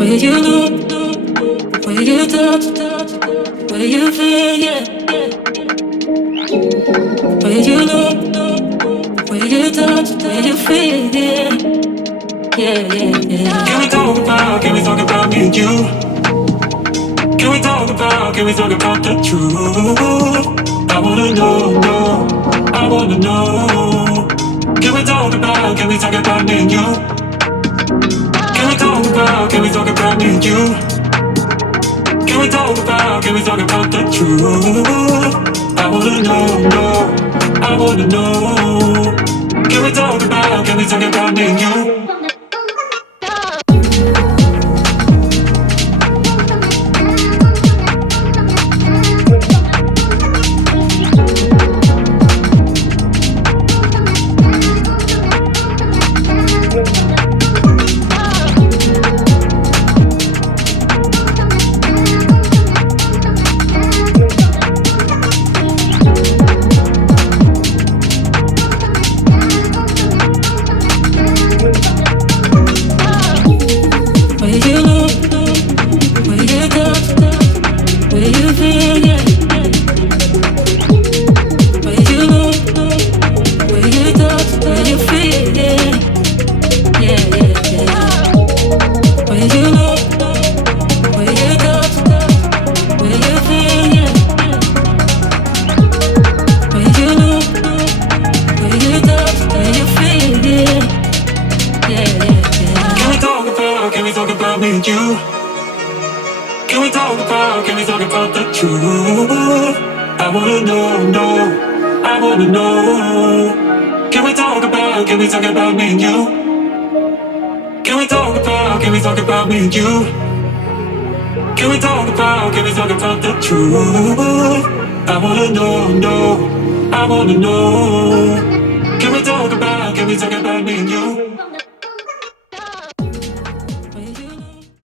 Where you look, where you touch, where you feel, yeah. Where you look, where you touch, where you feel, yeah. Yeah, yeah, yeah. Can we talk about me and you? Can we talk about the truth? I wanna know, no, I wanna know. Can we talk about me and you? Can we talk about me and you? Can we talk about the truth? I wanna know, no, I wanna know. Can we talk about me and you? Where you look, where you touch, where you feel, yeah. Where you look, where you touch, where you feel, yeah. Yeah, yeah, yeah. Where you look, where you touch, where you feel, yeah. Where you look, where you touch, where you feel, yeah. Yeah, yeah, yeah. Can we talk about me and you? Can we talk about the truth? I wanna know, no, I wanna know. Can we talk about me and you? Can we talk about me and you? Can we talk about the truth? I wanna know, no, I wanna know. Can we talk about me and you?